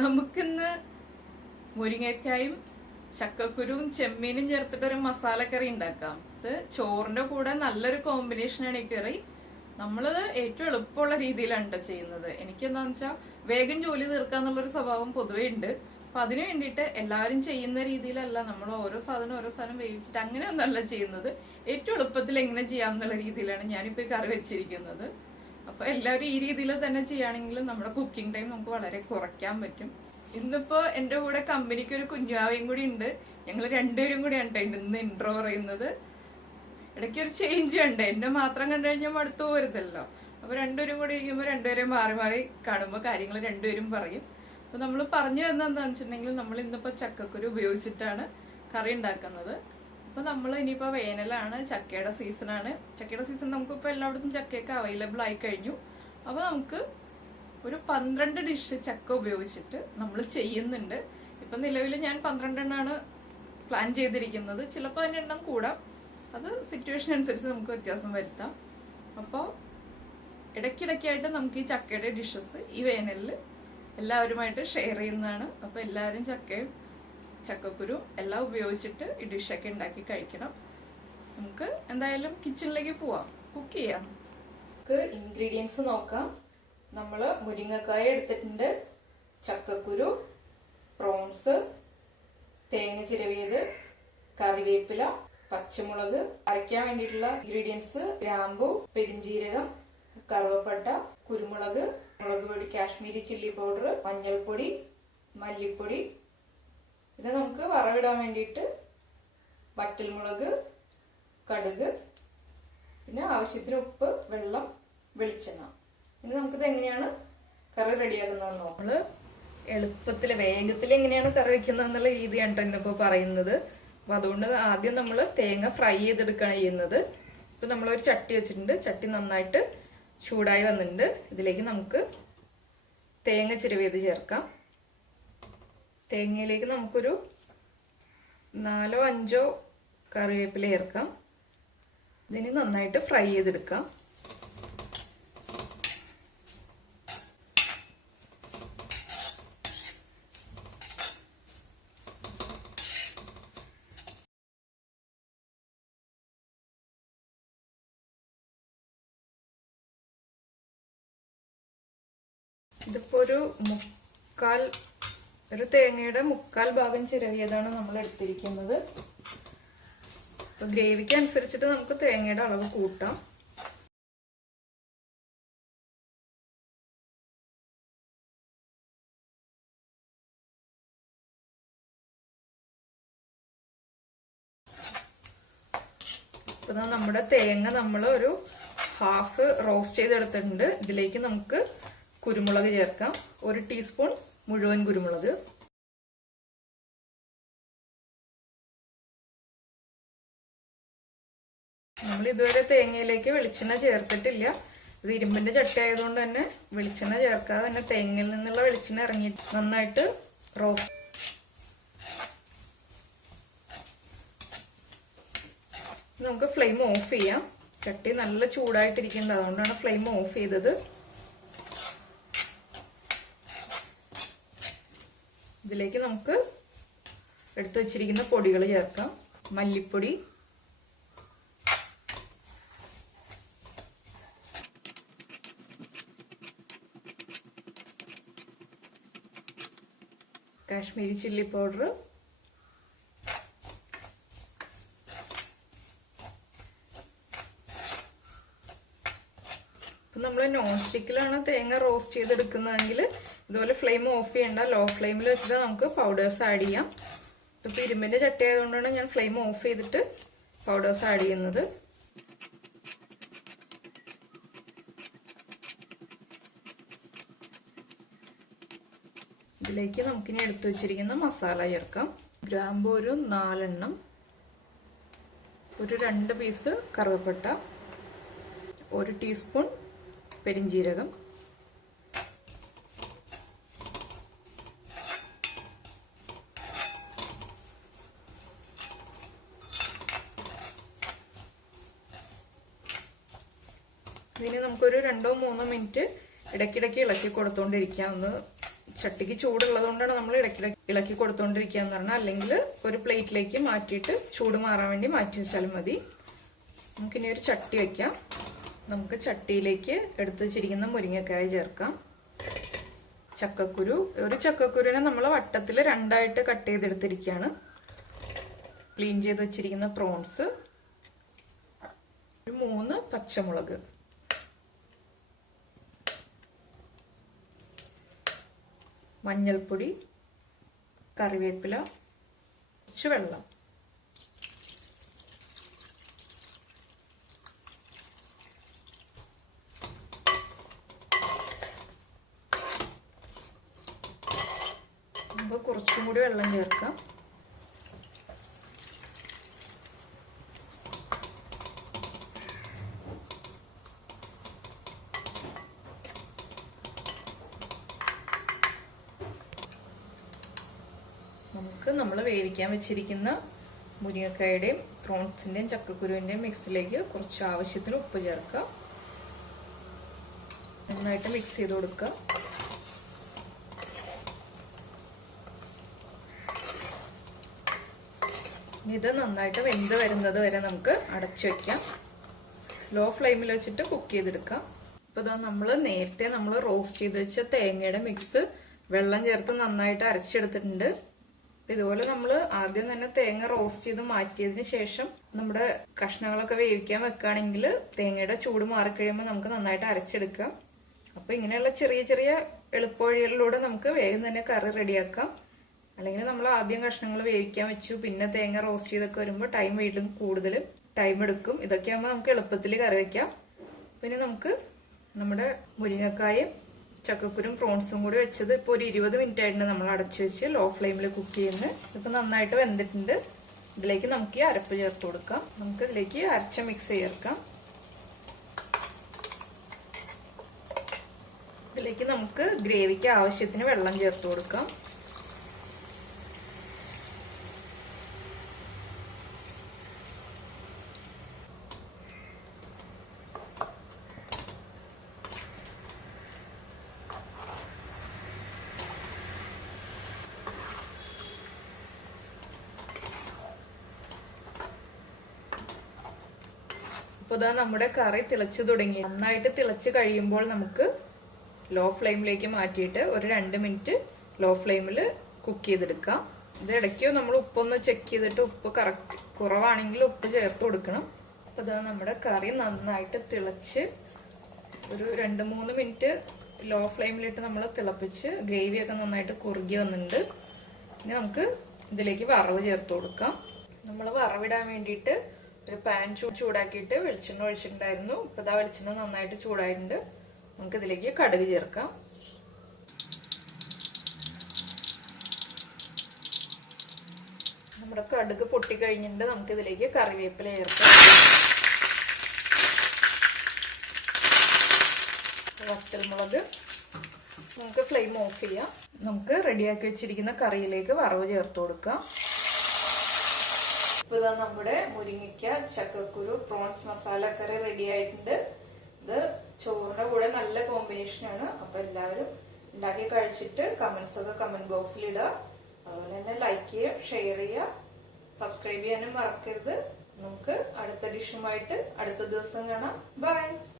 നമുക്കിന്ന് മുരിങ്ങക്കായും ചക്കക്കുരുവും ചെമ്മീനും ചേർത്തിട്ടൊരു മസാലക്കറി ഉണ്ടാക്കാം. ഇത് ചോറിന്റെ കൂടെ നല്ലൊരു കോമ്പിനേഷനാണ് ഈ കറി. നമ്മളത് ഏറ്റവും എളുപ്പമുള്ള രീതിയിലാണ് ചെയ്യുന്നത്. എനിക്കെന്താന്ന് വെച്ചാൽ വേഗം ജോലി തീർക്കാന്നുള്ളൊരു സ്വഭാവം പൊതുവേ ഉണ്ട്. അപ്പൊ അതിനു വേണ്ടിയിട്ട് എല്ലാവരും ചെയ്യുന്ന രീതിയിലല്ല, നമ്മൾ ഓരോ സാധനം വേവിച്ചിട്ട് അങ്ങനെയൊന്നല്ല ചെയ്യുന്നത്. ഏറ്റവും എളുപ്പത്തിൽ എങ്ങനെ ചെയ്യാമെന്നുള്ള രീതിയിലാണ് ഞാനിപ്പോ ഈ കറി വെച്ചിരിക്കുന്നത്. അപ്പൊ എല്ലാവരും ഈ രീതിയിൽ തന്നെ ചെയ്യുകയാണെങ്കിൽ നമ്മുടെ കുക്കിംഗ് ടൈം നമുക്ക് വളരെ കുറയ്ക്കാൻ പറ്റും. ഇന്നിപ്പോ എന്റെ കൂടെ കമ്പനിക്ക് ഒരു കുഞ്ഞാവയും കൂടി ഉണ്ട്. ഞങ്ങൾ രണ്ടുപേരും കൂടിയാണ് ഇന്ന് ഇൻട്രോ പറയുന്നത്. ഇടയ്ക്ക് ഒരു ചേഞ്ച് ഉണ്ട്. എന്നെ മാത്രം കണ്ടു കഴിഞ്ഞാൽ മടുത്തു പോരുതല്ലോ. അപ്പൊ രണ്ടുപേരും കൂടി ഇരിക്കുമ്പോൾ രണ്ടുപേരും മാറി മാറി കാണുമ്പോൾ കാര്യങ്ങൾ രണ്ടുപേരും പറയും. അപ്പൊ നമ്മൾ പറഞ്ഞു വരുന്നത് എന്താണെന്ന് വെച്ചിട്ടുണ്ടെങ്കിൽ, നമ്മൾ ഇന്നിപ്പോ ചക്കക്കുരു ഉപയോഗിച്ചിട്ടാണ് കറി ഉണ്ടാക്കുന്നത്. അപ്പൊ നമ്മൾ ഇനിയിപ്പോ വേനലാണ്, ചക്കയുടെ സീസണാണ്. ചക്കയുടെ സീസൺ നമുക്കിപ്പോ എല്ലായിടത്തും ചക്കയൊക്കെ അവൈലബിൾ ആയി കഴിഞ്ഞു. അപ്പൊ നമുക്ക് ഒരു 12 ഡിഷ് ചക്ക ഉപയോഗിച്ചിട്ട് നമ്മൾ ചെയ്യുന്നുണ്ട്. ഇപ്പൊ നിലവിൽ ഞാൻ 12 പ്ലാൻ ചെയ്തിരിക്കുന്നത്. ചിലപ്പോൾ അതിന്റെ എണ്ണം കൂടാം, അത് സിറ്റുവേഷൻ അനുസരിച്ച് നമുക്ക് വ്യത്യാസം വരുത്താം. അപ്പോൾ ഇടയ്ക്കിടയ്ക്കായിട്ട് നമുക്ക് ഈ ചക്കയുടെ ഡിഷസ് ഈ വേനലിൽ എല്ലാവരുമായിട്ട് ഷെയർ ചെയ്യുന്നതാണ്. അപ്പൊ എല്ലാവരും ചക്കയും ചക്കക്കുരു എല്ലാം ഉപയോഗിച്ചിട്ട് ഈ ഡിഷൊക്കെ ഉണ്ടാക്കി കഴിക്കണം. നമുക്ക് എന്തായാലും കിച്ചണിലേക്ക് പോവാം, കുക്ക് ചെയ്യാം. നമുക്ക് ഇൻഗ്രീഡിയൻസ് നോക്കാം. നമ്മള് മുരിങ്ങക്കായ എടുത്തിട്ടുണ്ട്, ചക്കക്കുരു, പ്രോൺസ്, തേങ്ങ ചിരവിയത്, കറിവേപ്പില, പച്ചമുളക്. അരയ്ക്കാൻ വേണ്ടിയിട്ടുള്ള ഇൻഗ്രീഡിയൻസ്: ഗ്രാമ്പു, പെരിഞ്ജീരകം, കറുവപ്പട്ട, കുരുമുളക്, മുളക് പൊടി, കാശ്മീരി ചില്ലി പൗഡർ, മഞ്ഞൾപ്പൊടി, മല്ലിപ്പൊടി. പിന്നെ നമുക്ക് വറവിടാൻ വേണ്ടിയിട്ട് വറ്റൽമുളക്, കടുക്, പിന്നെ ആവശ്യത്തിന് ഉപ്പ്, വെള്ളം, വെളിച്ചെണ്ണ. ഇനി നമുക്കിത് എങ്ങനെയാണ് കറി റെഡിയാക്കുന്നത് നോക്കാം. നമ്മള് എളുപ്പത്തിൽ വേഗത്തിൽ എങ്ങനെയാണ് കറി വെക്കുന്നത് എന്നുള്ള രീതിയാണ് കേട്ടോ ഇന്നിപ്പോ പറയുന്നത്. അപ്പൊ അതുകൊണ്ട് ആദ്യം നമ്മൾ തേങ്ങ ഫ്രൈ ചെയ്തെടുക്കുകയാണ് ചെയ്യുന്നത്. ഇപ്പൊ നമ്മളൊരു ചട്ടി വെച്ചിട്ടുണ്ട്. ചട്ടി നന്നായിട്ട് ചൂടായി വന്നിട്ടുണ്ട്. ഇതിലേക്ക് നമുക്ക് തേങ്ങ ചിരവിയത് ചേർക്കാം. തേങ്ങയിലേക്ക് നമുക്കൊരു 4 or 5 കറിവേപ്പില ചേർക്കാം. ഇതിന് നന്നായിട്ട് ഫ്രൈ ചെയ്തെടുക്കാം. ഇതിപ്പോ ഒരു തേങ്ങയുടെ 1/4 ഭാഗം ചിരവിയതാണ് നമ്മൾ എടുത്തിരിക്കുന്നത്. അപ്പൊ ഗ്രേവിക്ക് അനുസരിച്ചിട്ട് നമുക്ക് തേങ്ങയുടെ അളവ് കൂട്ടാം. ഇപ്പൊ നമ്മുടെ തേങ്ങ നമ്മൾ ഒരു ഹാഫ് റോസ്റ്റ് ചെയ്തെടുത്തിട്ടുണ്ട്. ഇതിലേക്ക് നമുക്ക് കുരുമുളക് ചേർക്കാം. 1 ടീസ്പൂൺ മുഴുവൻ കുരുമുളക്. നമ്മൾ ഇതുവരെ തേങ്ങയിലേക്ക് വെളിച്ചെണ്ണ ചേർത്തിട്ടില്ല. ഇത് ഇരുമ്പിന്റെ ചട്ടി ആയതുകൊണ്ട് തന്നെ വെളിച്ചെണ്ണ ചേർക്കാതെ തന്നെ തേങ്ങയിൽ നിന്നുള്ള വെളിച്ചെണ്ണ ഇറങ്ങി നന്നായിട്ട് റോസ്റ്റ്. നമുക്ക് ഫ്ലെയിം ഓഫ് ചെയ്യാം. ചട്ടി നല്ല ചൂടായിട്ടിരിക്കുന്നുണ്ട്, അതുകൊണ്ടാണ് ഫ്ലെയിം ഓഫ് ചെയ്തത്. ഇതിലേക്ക് നമുക്ക് എടുത്തു വച്ചിരിക്കുന്ന പൊടികൾ ചേർക്കാം. മല്ലിപ്പൊടി, കാശ്മീരി ചില്ലി പൗഡർ, നമ്മൾ നോൺ സ്റ്റിക്കിലാണ് തേങ്ങ റോസ്റ്റ് ചെയ്തെടുക്കുന്നതെങ്കിൽ ഇതുപോലെ ഫ്ലെയിം ഓഫ് ചെയ്യേണ്ട, ലോ ഫ്ലെയിമിൽ വെച്ചിട്ട് നമുക്ക് പൗഡേഴ്സ് ആഡ് ചെയ്യാം. ഇപ്പൊ ഇരുമ്പിന്റെ ചട്ടി ആയതുകൊണ്ടാണ് ഞാൻ ഫ്ലെയിം ഓഫ് ചെയ്തിട്ട് പൗഡേഴ്സ് ആഡ് ചെയ്യുന്നത്. ഇതിലേക്ക് നമുക്കിനി എടുത്തു വെച്ചിരിക്കുന്ന മസാല ചേർക്കാം. ഗ്രാമ്പു ഒരു 4 ഒരു 2 പീസ് കറുവപ്പട്ട, 1 ടീസ്പൂൺ പെരിഞ്ജീരകം, ഇതിന് നമുക്കൊരു 2 or 3 മിനിറ്റ് ഇടയ്ക്കിടയ്ക്ക് ഇളക്കി കൊടുത്തോണ്ടിരിക്കാം. ഒന്ന് ചട്ടിക്ക് ചൂടുള്ളത് കൊണ്ടാണ് നമ്മൾ ഇടയ്ക്കിടയ്ക്ക് ഇളക്കി കൊടുത്തോണ്ടിരിക്കുക എന്ന് പറഞ്ഞാൽ, അല്ലെങ്കിൽ ഒരു പ്ലേറ്റിലേക്ക് മാറ്റിയിട്ട് ചൂട് മാറാൻ വേണ്ടി മാറ്റി വെച്ചാലും മതി. നമുക്കിനി ഒരു ചട്ടി വെക്കാം. നമുക്ക് ചട്ടിയിലേക്ക് എടുത്തു വെച്ചിരിക്കുന്ന മുരിങ്ങക്കായ ചേർക്കാം. ചക്കക്കുരു, ഒരു ചക്കക്കുരുവിനെ നമ്മൾ വട്ടത്തിൽ 2ആയിട്ട് കട്ട് ചെയ്തെടുത്തിരിക്കുകയാണ്. ക്ലീൻ ചെയ്ത് വെച്ചിരിക്കുന്ന പ്രോൺസ്, 3 പച്ചമുളക്, മഞ്ഞൾപ്പൊടി, കറിവേപ്പില, കുറച്ച് വെള്ളം. അപ്പോൾ കുറച്ചും കൂടി വെള്ളം ചേർക്കാം. നമുക്ക് നമ്മൾ വേവിക്കാൻ വെച്ചിരിക്കുന്ന മുരിങ്ങക്കായുടെയും പ്രോൺസിന്റെയും ചക്കക്കുരുവിന്റെയും മിക്സിലേക്ക് കുറച്ച് ആവശ്യത്തിന് ഉപ്പ് ചേർക്കാം. നന്നായിട്ട് മിക്സ് ചെയ്ത് കൊടുക്കുക. ഇത് നന്നായിട്ട് വെന്ത് വരുന്നത് വരെ നമുക്ക് അടച്ചു വെക്കാം. ലോ ഫ്ലെയിമിൽ വെച്ചിട്ട് കുക്ക് ചെയ്തെടുക്കാം. ഇപ്പോൾ ഇതാ നേരത്തെ നമ്മൾ റോസ്റ്റ് ചെയ്ത് വെച്ച തേങ്ങയുടെ മിക്സ് വെള്ളം ചേർത്ത് നന്നായിട്ട് അരച്ചെടുത്തിട്ടുണ്ട്. ഇതുപോലെ നമ്മൾ ആദ്യം തന്നെ തേങ്ങ റോസ്റ്റ് ചെയ്ത് മാറ്റിയതിന് ശേഷം നമ്മുടെ കഷ്ണങ്ങളൊക്കെ വേവിക്കാൻ വെക്കുകയാണെങ്കിൽ തേങ്ങയുടെ ചൂട് മാറിക്കഴിയുമ്പോൾ നമുക്ക് നന്നായിട്ട് അരച്ചെടുക്കാം. അപ്പോൾ ഇങ്ങനെയുള്ള ചെറിയ ചെറിയ എളുപ്പവഴികളിലൂടെ നമുക്ക് വേഗം തന്നെ കറി റെഡിയാക്കാം. അല്ലെങ്കിൽ നമ്മൾ ആദ്യം കഷ്ണങ്ങൾ വേവിക്കാൻ വെച്ചു, പിന്നെ തേങ്ങ റോസ്റ്റ് ചെയ്തൊക്കെ വരുമ്പോൾ വീണ്ടും കൂടുതൽ ടൈം എടുക്കും. ഇതൊക്കെ ആകുമ്പോൾ നമുക്ക് എളുപ്പത്തിൽ കറി വയ്ക്കാം. പിന്നെ നമുക്ക് നമ്മുടെ മുരിങ്ങക്കായും ചക്കക്കുരും പ്രോൺസും കൂടി വെച്ചത് ഇപ്പോൾ ഒരു 20 മിനിറ്റ് ആയിട്ട് നമ്മൾ അടച്ചു വെച്ച് ലോ ഫ്ലെയിമിൽ കുക്ക് ചെയ്യുന്നത്. ഇപ്പം നന്നായിട്ട് വെന്തിട്ടുണ്ട്. ഇതിലേക്ക് നമുക്ക് ഈ അരപ്പ് ചേർത്ത് കൊടുക്കാം. നമുക്ക് ഇതിലേക്ക് അരച്ച മിക്സ് ചേർക്കാം. ഇതിലേക്ക് നമുക്ക് ഗ്രേവിക്ക് ആവശ്യത്തിന് വെള്ളം ചേർത്ത് കൊടുക്കാം. അപ്പോൾ ഇതാ നമ്മുടെ കറി തിളച്ചു തുടങ്ങി. നന്നായിട്ട് തിളച്ച് കഴിയുമ്പോൾ നമുക്ക് ലോ ഫ്ലെയിമിലേക്ക് മാറ്റിയിട്ട് ഒരു 2 മിനിറ്റ് ലോ ഫ്ലെയിമിൽ കുക്ക് ചെയ്തെടുക്കാം. ഇത് ഇടയ്ക്ക് നമ്മൾ ഉപ്പൊന്ന് ചെക്ക് ചെയ്തിട്ട് ഉപ്പ് കറക്റ്റ് കുറവാണെങ്കിൽ ഉപ്പ് ചേർത്ത് കൊടുക്കണം. അപ്പോൾ ഇതാ നമ്മുടെ കറി നന്നായിട്ട് തിളച്ച് ഒരു 2-3 മിനിറ്റ് ലോ ഫ്ലെയിമിലിട്ട് നമ്മൾ തിളപ്പിച്ച് ഗ്രേവിയൊക്കെ നന്നായിട്ട് കുറുകി വന്നിട്ടുണ്ട്. ഇനി നമുക്ക് ഇതിലേക്ക് വറവ് ചേർത്ത് കൊടുക്കാം. നമ്മൾ വറവിടാൻ വേണ്ടിയിട്ട് ഒരു പാൻ ചൂടാക്കിയിട്ട് വെളിച്ചെണ്ണ ഒഴിച്ചിട്ടുണ്ടായിരുന്നു. ഇപ്പോൾ ഇതാ വെളിച്ചെണ്ണ നന്നായിട്ട് ചൂടായിട്ടുണ്ട്. നമുക്ക് ഇതിലേക്ക് കടുക് ചേർക്കാം. നമ്മുടെ കടുക് പൊട്ടിക്കഴിഞ്ഞിട്ട് നമുക്ക് ഇതിലേക്ക് കറിവേപ്പില ചേർക്കാം. വറ്റൽമുളക്. നമുക്ക് ഫ്ലെയിം ഓഫ് ചെയ്യാം. നമുക്ക് റെഡിയാക്കി വെച്ചിരിക്കുന്ന കറിയിലേക്ക് വറവ് ചേർത്ത് കൊടുക്കാം. ഇപ്പോൾ ഇതാ നമ്മുടെ മുരിങ്ങയ്ക്ക ചക്കക്കുരു പ്രോൺസ് മസാല കറി റെഡി ആയിട്ടുണ്ട്. ഇത് ചോറിന്റെ കൂടെ നല്ല കോമ്പിനേഷനാണ്. അപ്പൊ എല്ലാവരും ഉണ്ടാക്കി കഴിച്ചിട്ട് കമന്റ്സ് ഒക്കെ കമന്റ് ബോക്സിൽ ഇടുക. അതുപോലെ തന്നെ ലൈക്ക് ചെയ്യുക, ഷെയർ ചെയ്യുക, സബ്സ്ക്രൈബ് ചെയ്യാനും മറക്കരുത്. നമുക്ക് അടുത്ത ഡിഷുമായിട്ട് അടുത്ത ദിവസം കാണാം. ബൈ.